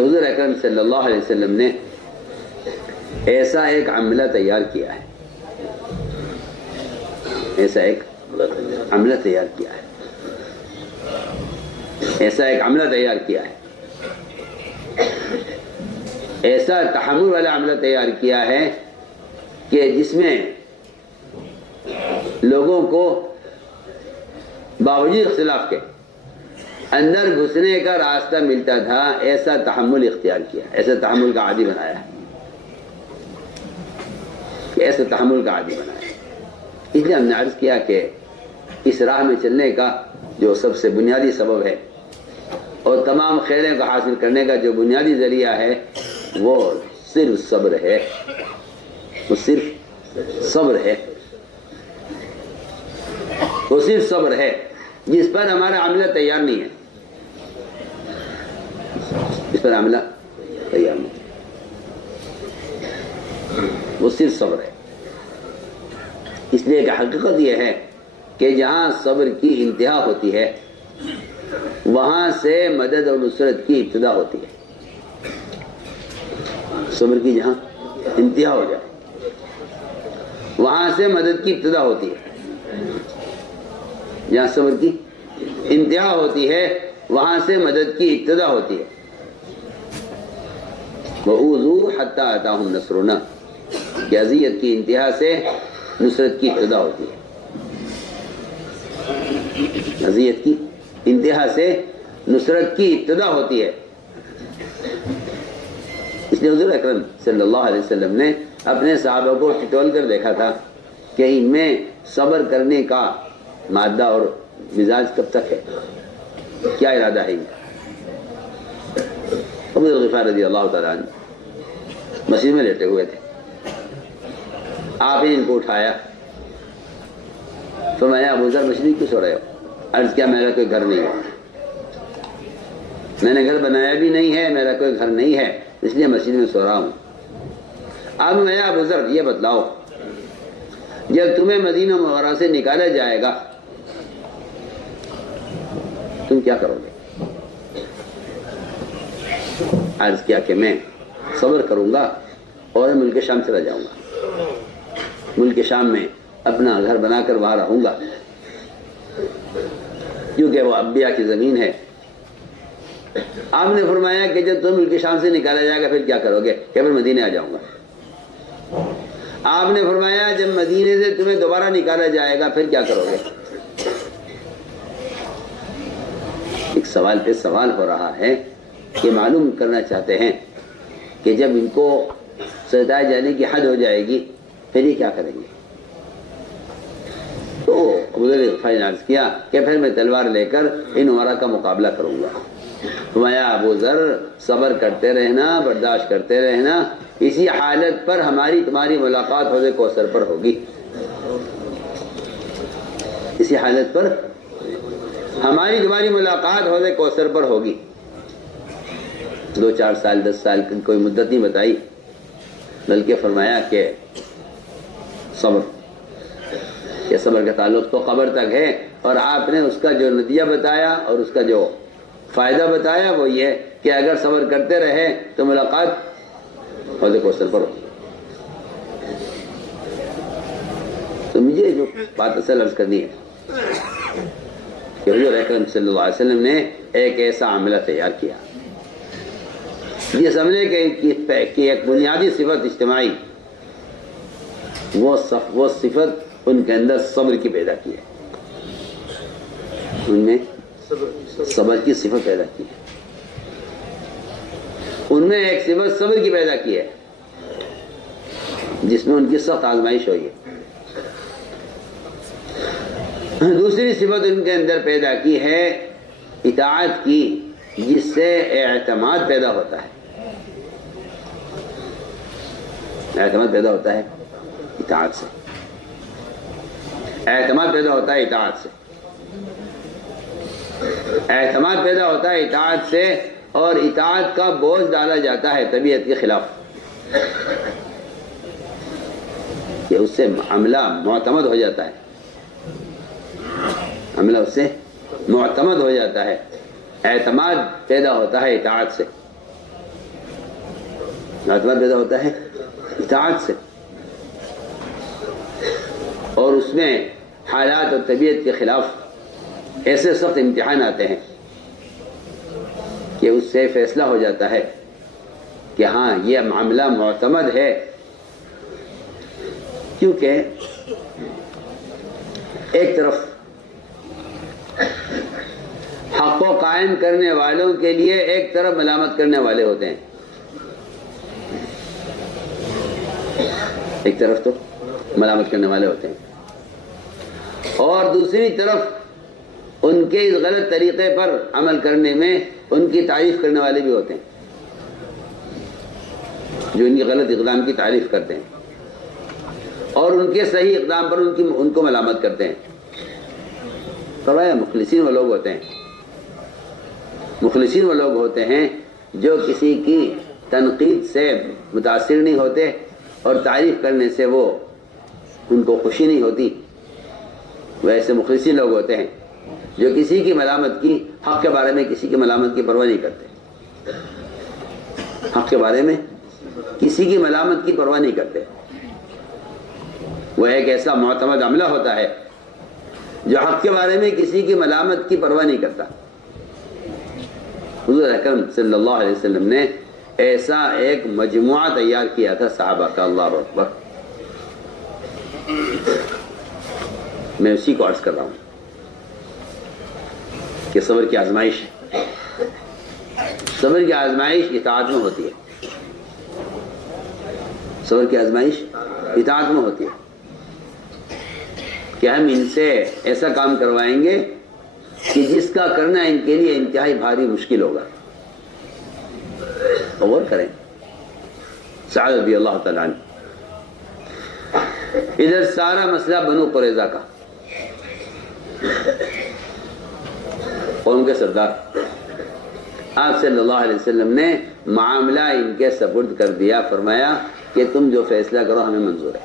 کہ حضور اکرم صلی اللہ علیہ وسلم نے ایسا ایک عملہ تیار کیا ہے، ایسا ایک عملہ تیار کیا ہے، ایسا ایک عملہ تیار کیا ہے، ایسا تحمل والا عملہ تیار کیا ہے کہ جس میں لوگوں کو باوجود اختلاف کے اندر گھسنے کا راستہ ملتا تھا، ایسا تحمل اختیار کیا، ایسا تحمل کا عادی بنایا ہے، ایسا تحمل کا عادی بنایا ہے۔ اس لیے ہم نے عرض کیا کہ اس راہ میں چلنے کا جو سب سے بنیادی سبب ہے اور تمام خیریں کو حاصل کرنے کا جو بنیادی ذریعہ ہے وہ صرف صبر ہے، وہ صرف صبر ہے، وہ صرف صبر ہے، جس پر ہمارا عملہ تیار نہیں ہے، اس پر عملہ تیار نہیں ہے، وہ صرف صبر ہے۔ اس لیے کہ حقیقت یہ ہے کہ جہاں صبر کی انتہا ہوتی ہے وہاں سے مدد اور نصرت کی ابتدا ہوتی ہے۔ صبر کی جہاں انتہا ہو جائے وہاں سے مدد کی ابتدا ہوتی ہے، جہاں صبر کی انتہا ہوتی ہے وہاں سے مدد کی ابتدا ہوتی ہے۔ وَأُوذُوا حَتَّىٰ أَتَاهُمْ نَصْرُنَا، کہ اذیت کی انتہا سے نصرت کی ابتدا ہوتی ہے، اذیت کی انتہا سے نصرت کی ابتدا ہوتی ہے۔ اس لیے حضور اکرم صلی اللہ علیہ وسلم نے اپنے صحابہ کو ٹٹول کر دیکھا تھا کہ ان میں صبر کرنے کا مادہ اور مزاج کب تک ہے، کیا ارادہ ہے ان کا۔ ابو ذر غفار رضی اللہ تعالیٰ عنہ مسجد میں لیٹے ہوئے تھے، آپ نے ان کو اٹھایا، فرمایا ابو ذر مسجد کیوں سو رہے ہو؟ عرض کیا میرا کوئی گھر نہیں ہے، میں نے گھر بنایا بھی نہیں ہے، میرا کوئی گھر نہیں ہے، اس لیے مسجد میں سو رہا ہوں۔ اب میں ابو ذر یہ بتلاؤ، جب تمہیں مدینہ منورہ سے نکالا جائے گا تم کیا کرو گے؟ عرض کیا کہ میں صبر کروں گا اور ملک شام چلا جاؤں گا، ملک شام میں اپنا گھر بنا کر وہاں رہوں گا، کیونکہ وہ انبیاء کی زمین ہے۔ آپ نے فرمایا کہ جب تم ملک شام سے نکالا جائے گا پھر کیا کرو گے؟ کہ پھر مدینے آ جاؤں گا۔ آپ نے فرمایا جب مدینے سے تمہیں دوبارہ نکالا جائے گا پھر کیا کرو گے؟ ایک سوال پہ سوال ہو رہا ہے کہ معلوم کرنا چاہتے ہیں کہ جب ان کو ستائے جانے کی حد ہو جائے گی پھر یہ کیا کریں گے؟ تو ابو ذر غفاری نے عرض کیا کہ پھر میں تلوار لے کر ان عمرہ کا مقابلہ کروں گا۔ فرمایا ابو ذر صبر کرتے رہنا، برداشت کرتے رہنا، اسی حالت پر ہماری تمہاری ملاقات حوض کوثر پر ہوگی، اسی حالت پر ہماری تمہاری ملاقات حوض کوثر پر ہوگی۔ 2-4 سال 10 سال کی کوئی مدت نہیں بتائی، بلکہ فرمایا کہ صبر، یہ صبر کا تعلق تو قبر تک ہے، اور آپ نے اس کا جو نتیجہ بتایا اور اس کا جو فائدہ بتایا وہ یہ کہ اگر صبر کرتے رہے تو ملاقات حوض کوثر پر ہوگی۔ تو مجھے جو بات اصل عرض کرنی ہے کہ حضور اکرم صلی اللہ علیہ وسلم نے ایک ایسا عملہ تیار کیا جس عملے کی ایک بنیادی صفت اجتماعی، وہ صفت ان کے اندر صبر کی پیدا کی ہے، ان میں صبر کی صفت پیدا کی ہے، ان میں ایک صفت صبر کی پیدا کی ہے جس میں ان کی سخت آزمائش ہوئی ہے۔ دوسری صفت ان کے اندر پیدا کی ہے اطاعت کی، جس سے اعتماد پیدا ہوتا ہے، اعتماد پیدا ہوتا ہے اطاعت سے، اعتماد پیدا ہوتا ہے اطاعت سے، اعتماد پیدا ہوتا ہے اطاعت سے، اور اطاعت کا بوجھ ڈالا جاتا ہے طبیعت کے خلاف، کہ اس سے عملہ معتمد ہو جاتا ہے، عملہ اس سے معتمد ہو جاتا ہے، اعتماد پیدا ہوتا ہے اطاعت سے۔ اعتماد پیدا ہوتا ہے اطاعت سے، اور اس میں حالات اور طبیعت کے خلاف ایسے سخت امتحان آتے ہیں کہ اس سے فیصلہ ہو جاتا ہے کہ ہاں یہ معاملہ معتمد ہے، کیونکہ ایک طرف حق کو قائم کرنے والوں کے لیے ایک طرف ملامت کرنے والے ہوتے ہیں، ایک طرف تو ملامت کرنے والے ہوتے ہیں، اور دوسری طرف ان کے اس غلط طریقے پر عمل کرنے میں ان کی تعریف کرنے والے بھی ہوتے ہیں، جو ان کی غلط اقدام کی تعریف کرتے ہیں اور ان کے صحیح اقدام پر ان کو ملامت کرتے ہیں۔ فرمایا مخلصین وہ لوگ ہوتے ہیں، مخلصین وہ لوگ ہوتے ہیں جو کسی کی تنقید سے متاثر نہیں ہوتے اور تعریف کرنے سے وہ ان کو خوشی نہیں ہوتی۔ وہ ایسے مخلصین لوگ ہوتے ہیں جو کسی کی ملامت کی، حق کے بارے میں کسی کی ملامت کی پرواہ نہیں کرتے، حق کے بارے میں کسی کی ملامت کی پرواہ نہیں کرتے۔ وہ ایک ایسا معتمد عملہ ہوتا ہے جو حق کے بارے میں کسی کی ملامت کی پرواہ نہیں کرتا۔ حضور اکرم صلی اللہ علیہ وسلم نے ایسا ایک مجموعہ تیار کیا تھا صحابہ کا، اللہ اکبر۔ میں اسی کو عرض کر رہا ہوں کہ صبر کی آزمائش، صبر کی آزمائش اطاعت میں ہوتی ہے، صبر کی آزمائش اطاعت میں ہوتی ہے کہ ہم ان سے ایسا کام کروائیں گے کہ جس کا کرنا ان کے لیے انتہائی بھاری مشکل ہوگا۔ غور کریں، سعد رضی اللہ تعالیٰ عنہ، ادھر سارا مسئلہ بنو قریظہ کا، قوم کے سردار، آپ صلی اللہ علیہ وسلم نے معاملہ ان کے سپرد کر دیا، فرمایا کہ تم جو فیصلہ کرو ہمیں منظور ہے۔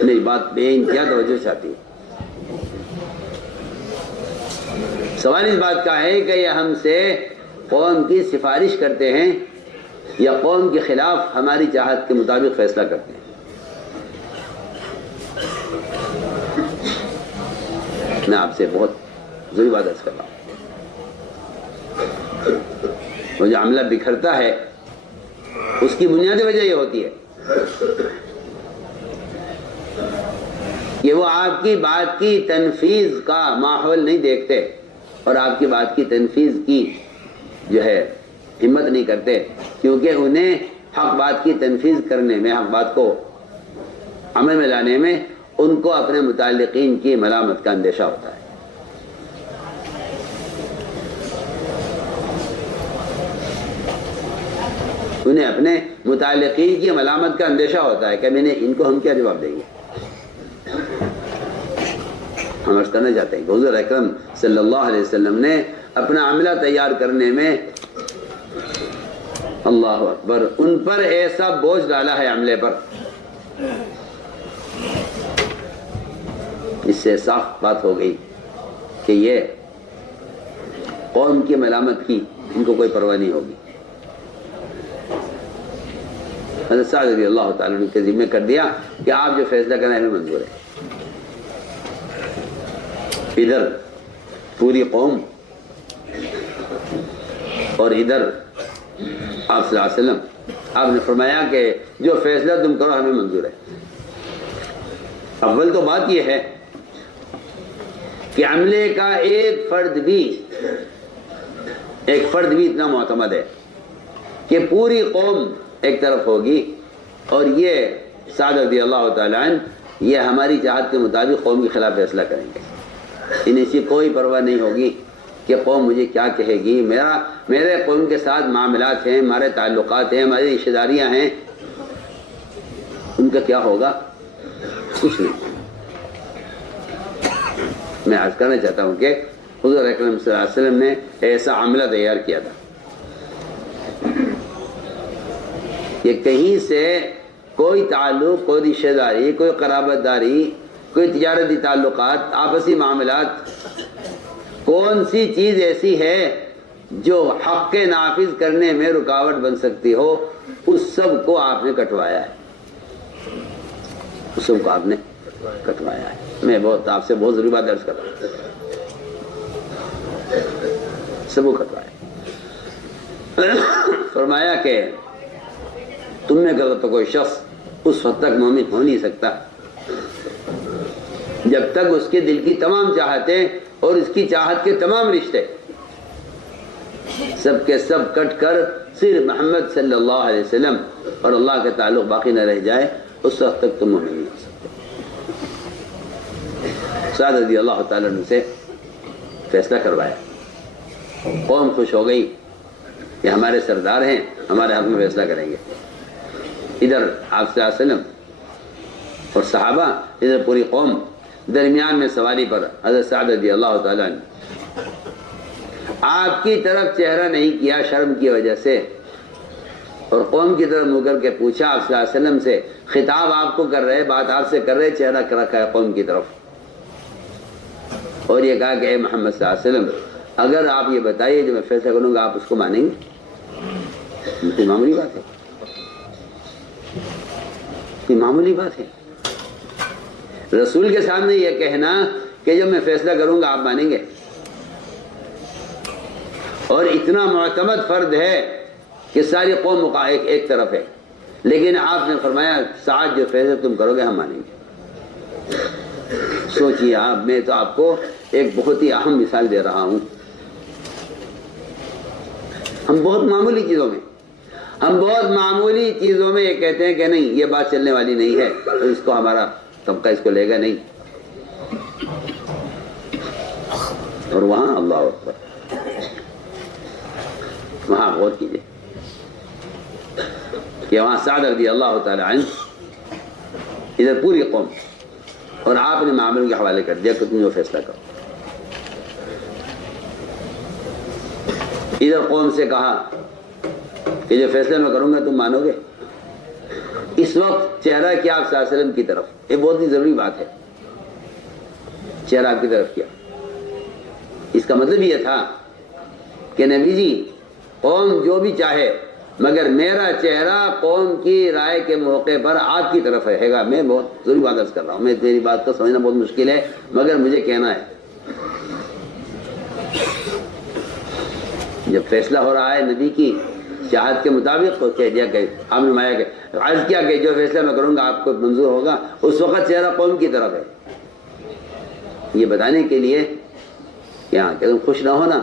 میری بات بے انتہا توجہ چاہتی ہے۔ سوال اس بات کا ہے کہ یہ ہم سے قوم کی سفارش کرتے ہیں یا قوم کے خلاف ہماری چاہت کے مطابق فیصلہ کرتے ہیں۔ میں آپ سے بہت ضروری بات عرض کر رہا ہوں، وہ جو عملہ بکھرتا ہے اس کی بنیادی وجہ یہ ہوتی ہے کہ وہ آپ کی بات کی تنفیذ کا ماحول نہیں دیکھتے اور آپ کی بات کی تنفیذ کی جو ہے ہمت نہیں کرتے، کیونکہ انہیں حق بات کی تنفیذ کرنے میں، حق بات کو عمل میں لانے میں ان کو اپنے متعلقین کی ملامت کا اندیشہ ہوتا ہے۔ انہیں اپنے متعلقین کی ملامت کا اندیشہ ہوتا ہے کہ میں نے ان کو ہم کیا جواب دیں گے۔ ہم عرض کرنا چاہتے ہیں کہ حضور اکرم صلی اللہ علیہ وسلم نے اپنا عملہ تیار کرنے میں، اللہ اکبر، ان پر ایسا بوجھ ڈالا ہے عملے پر، اس سے صاف بات ہو گئی کہ یہ قوم کی ملامت کی ان کو کوئی پرواہ نہیں ہوگی۔ حضرت سعد رضی اللہ تعالیٰ نے کے ذمہ کر دیا کہ آپ جو فیصلہ کرنا ہے ہمیں منظور ہے۔ ادھر پوری قوم اور ادھر آپ صلی اللہ علیہ وسلم، آپ نے فرمایا کہ جو فیصلہ تم کرو ہمیں منظور ہے۔ اول تو بات یہ ہے کہ عملے کا ایک فرد بھی اتنا معتمد ہے کہ پوری قوم ایک طرف ہوگی اور یہ سعد رضی اللہ تعالیٰ عنہ یہ ہماری چاہت کے مطابق قوم کے خلاف فیصلہ کریں گے، انہیں اس کی کوئی پرواہ نہیں ہوگی کہ قوم مجھے کیا کہے گی، میرے قوم کے ساتھ معاملات ہیں، ہمارے تعلقات ہیں، ہماری رشتہ داریاں ہیں، ان کا کیا ہوگا، کچھ نہیں۔ میں عرض کرنا چاہتا ہوں کہ حضور اکرم صلی اللہ علیہ وسلم نے ایسا عملہ تیار کیا تھا کہ کہیں سے کوئی تعلق، کوئی رشتہ داری، کوئی قرابت داری، کوئی تجارتی تعلقات، آپسی معاملات، کون سی چیز ایسی ہے جو حق کے نافذ کرنے میں رکاوٹ بن سکتی ہو اس سب کو آپ نے کٹوایا ہے، اس سب کو آپ نے کٹوایا ہے۔ میں بہت آپ سے بہت ضروری بات درج کر رہا ہوں، سب کو کٹوایا۔ فرمایا کہ تم میں اگر تو کوئی شخص اس وقت تک مومن ہو نہیں سکتا جب تک اس کے دل کی تمام چاہتیں اور اس کی چاہت کے تمام رشتے سب کے سب کٹ کر صرف محمد صلی اللہ علیہ وسلم اور اللہ کا تعلق باقی نہ رہ جائے، اس وقت تک تم مومن نہیں ہو سکتے۔ سعد رضی اللہ تعالیٰ عنہ سے فیصلہ کروایا، قوم خوش ہو گئی کہ ہمارے سردار ہیں، ہمارے حق میں فیصلہ کریں گے۔ ادھر آپ صلی اللہ علیہ وسلم اور صحابہ، ادھر پوری قوم، درمیان میں سواری پر حضرت سعد رضی اللہ تعالیٰ عنہ۔ آپ کی طرف چہرہ نہیں کیا شرم کی وجہ سے، اور قوم کی طرف منہ کر کے پوچھا آپ صلی اللہ علیہ وسلم سے، خطاب آپ کو کر رہے، بات آپ سے کر رہے، چہرہ کر رکھا ہے قوم کی طرف، اور یہ کہا کہ اے محمد صلی اللہ علیہ وسلم اگر آپ یہ بتائیے جو میں فیصلہ کروں گا آپ اس کو مانیں گے؟ یہ معمولی بات ہے، یہ معمولی بات ہے۔ رسول کے سامنے یہ کہنا کہ جب میں فیصلہ کروں گا آپ مانیں گے، اور اتنا معتمد فرد ہے کہ ساری قوم ایک طرف ہے، لیکن آپ نے فرمایا سعد جو فیصلہ تم کرو گے ہم مانیں گے۔ سوچئے آپ، میں تو آپ کو ایک بہت ہی اہم مثال دے رہا ہوں۔ ہم بہت معمولی چیزوں میں یہ کہتے ہیں کہ نہیں یہ بات چلنے والی نہیں ہے، تو اس کو ہمارا طبقہ اس کو لے گا نہیں، اور وہاں اللہ اکبر، وہاں غور کیجئے کہ وہاں سعد رضی اللہ تعالی عنہ، ادھر پوری قوم، اور آپ نے معاملوں کے حوالے کر دیا کہ تم جو فیصلہ کرو۔ ادھر قوم سے کہا کہ جو فیصلہ میں کروں گا تم مانو گے؟ اس وقت چہرہ کیا آپ صلی اللہ علیہ وسلم کی طرف، یہ بہت ہی ضروری بات ہے، چہرہ آپ کی طرف کیا۔ اس کا مطلب یہ تھا کہ نبی جی قوم جو بھی چاہے مگر میرا چہرہ قوم کی رائے کے موقع پر آپ کی طرف رہے گا۔ میں بہت ضروری بات عرض کر رہا ہوں، میں تیری بات کو سمجھنا بہت مشکل ہے مگر مجھے کہنا ہے۔ جب فیصلہ ہو رہا ہے نبی کی چاہت کے مطابق تو کہہ دیا کہ آپ نے مایا کہ عرض کیا کہ جو فیصلہ میں کروں گا آپ کو منظور ہوگا، اس وقت چہرہ قوم کی طرف ہے، یہ بتانے کے لیے کہ ہاں کہ تم خوش نہ ہونا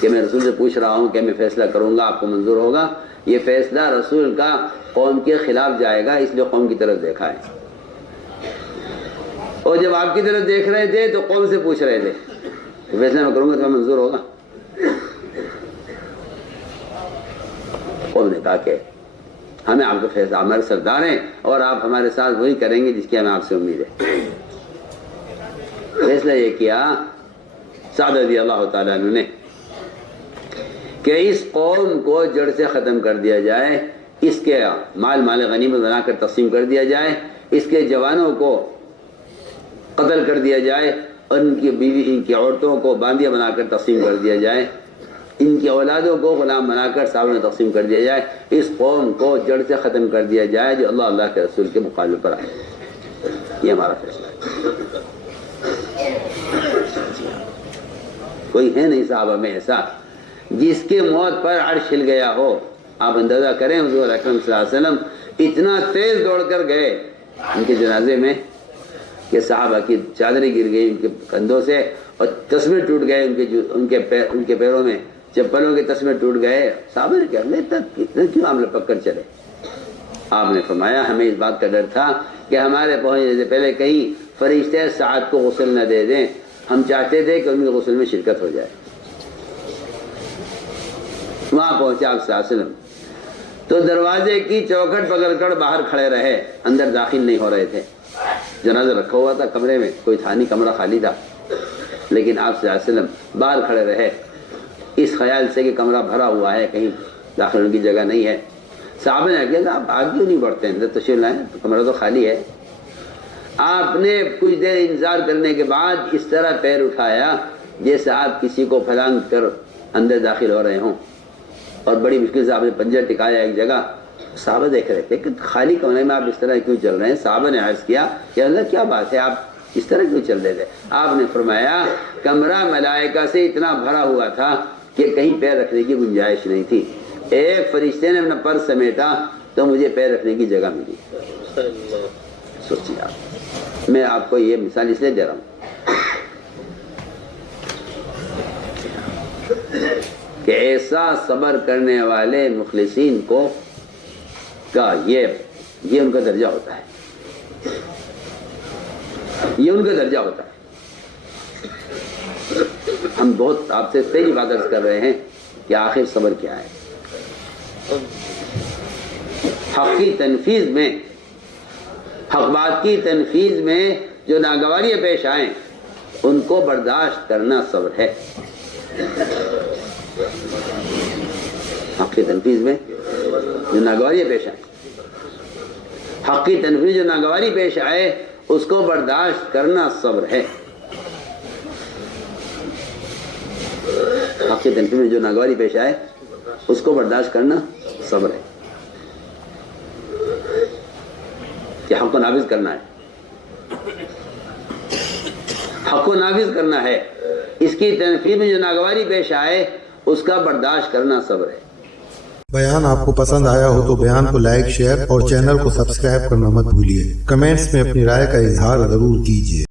کہ میں رسول سے پوچھ رہا ہوں کہ میں فیصلہ کروں گا آپ کو منظور ہوگا، یہ فیصلہ رسول کا قوم کے خلاف جائے گا، اس لیے قوم کی طرف دیکھا ہے۔ اور جب آپ کی طرف دیکھ رہے تھے تو قوم سے پوچھ رہے تھے کہ فیصلہ میں کروں گا تو منظور ہوگا؟ قوم نے کہا کہ ہمیں آپ کا فیصلہ، ہمارے سردار ہیں اور آپ ہمارے ساتھ وہی کریں گے جس کی ہمیں آپ سے امید ہے۔ فیصلہ یہ کیا سعد رضی اللہ تعالیٰ عنہ نے کہ اس قوم کو جڑ سے ختم کر دیا جائے، اس کے مال غنیمت بنا کر تقسیم کر دیا جائے، اس کے جوانوں کو قتل کر دیا جائے، اور ان کی بیوی، ان کی عورتوں کو باندیاں بنا کر تقسیم کر دیا جائے، ان کی اولادوں کو غلام بنا کر صحابہ میں تقسیم کر دیا جائے، اس قوم کو جڑ سے ختم کر دیا جائے جو اللہ کے رسول کے مقابلے پر آئے۔ یہ ہمارا فیصلہ ہے۔ کوئی ہے نہیں صحابہ میں ایسا جس کے موت پر عرش ہل گیا ہو۔ آپ اندازہ کریں حضور اکرم صلی اللہ علیہ وسلم اتنا تیز دوڑ کر گئے ان کے جنازے میں کہ صحابہ کی چادریں گر گئی ان کے کندھوں سے، اور تسمے ٹوٹ گئے ان کے پیروں میں، چپلوں کے تسمے ٹوٹ گئے۔ صحابہ نے کہا میں تک اتنا کیوں عاملہ پک کر چلے؟ آپ نے فرمایا ہمیں اس بات کا ڈر تھا کہ ہمارے پہنچنے سے پہلے کہیں فرشتے سعد کو غسل نہ دے دیں، ہم چاہتے تھے کہ ان کے غسل میں شرکت ہو جائے۔ وہاں پہنچا آپ صلی اللہ علیہ وسلم تو دروازے کی چوکھٹ پکڑ کر باہر کھڑے رہے، اندر داخل نہیں ہو رہے تھے۔ جنازہ رکھا ہوا تھا کمرے میں، کوئی تھا نہیں، کمرہ خالی تھا، لیکن آپ صلی اللہ علیہ وسلم باہر کھڑے رہے اس خیال سے کہ کمرہ بھرا ہوا ہے، کہیں داخل ہونے کی جگہ نہیں ہے۔ صحابہ نے کہا آپ آگے کیوں نہیں بڑھتے، اندر تشریف لائیں، کمرہ تو خالی ہے۔ آپ نے کچھ دیر انتظار کرنے کے بعد اس طرح پیر اٹھایا جیسے آپ کسی کو پھلانگ کر اندر داخل ہو رہے ہوں اور بڑی مشکل سے آپ نے پنجہ ٹکایا ایک جگہ، صحابہ دیکھ رہے تھے کہ خالی کمرے میں آپ اس طرح کیوں چل رہے ہیں؟ صحابہ نے عرض کیا کہ اللہ کیا بات ہے، آپ اس طرح کیوں چل رہے تھے؟ آپ نے فرمایا کمرہ ملائکہ سے اتنا بھرا ہوا تھا کہ کہیں پیر رکھنے کی گنجائش نہیں تھی، ایک فرشتے نے اپنا پر سمیٹا تو مجھے پیر رکھنے کی جگہ ملی۔ سوچیے آپ، میں آپ کو یہ مثال اس لیے دے رہا ہوں کہ ایسا صبر کرنے والے مخلصین کو کا یہ ان کا درجہ ہوتا ہے، یہ ان کا درجہ ہوتا ہے۔ ہم بہت آپ سے پہلی بات عرض کر رہے ہیں کہ آخر صبر کیا ہے؟ حق کی تنفیذ میں، حق بات کی تنفیذ میں جو ناگواریاں پیش آئیں ان کو برداشت کرنا صبر ہے۔ حق کی تنفیذ میں جو ناگواریاں پیش آئیں، حق کی تنفیذ جو ناگواری پیش آئے اس کو برداشت کرنا صبر ہے۔ حق کی تنفیذ میں جو ناگواری پیش آئے اس کو برداشت کرنا صبر ہے، کہ حق کو نافذ کرنا ہے، حق کو نافذ کرنا ہے، اس کی تنفیذ میں جو ناگواری پیش آئے اس کا برداشت کرنا صبر ہے۔ بیان آپ کو پسند آیا ہو تو بیان کو لائک، شیئر اور چینل کو سبسکرائب کرنا مت بھولیے۔ کمنٹس میں اپنی رائے کا اظہار ضرور کیجیے۔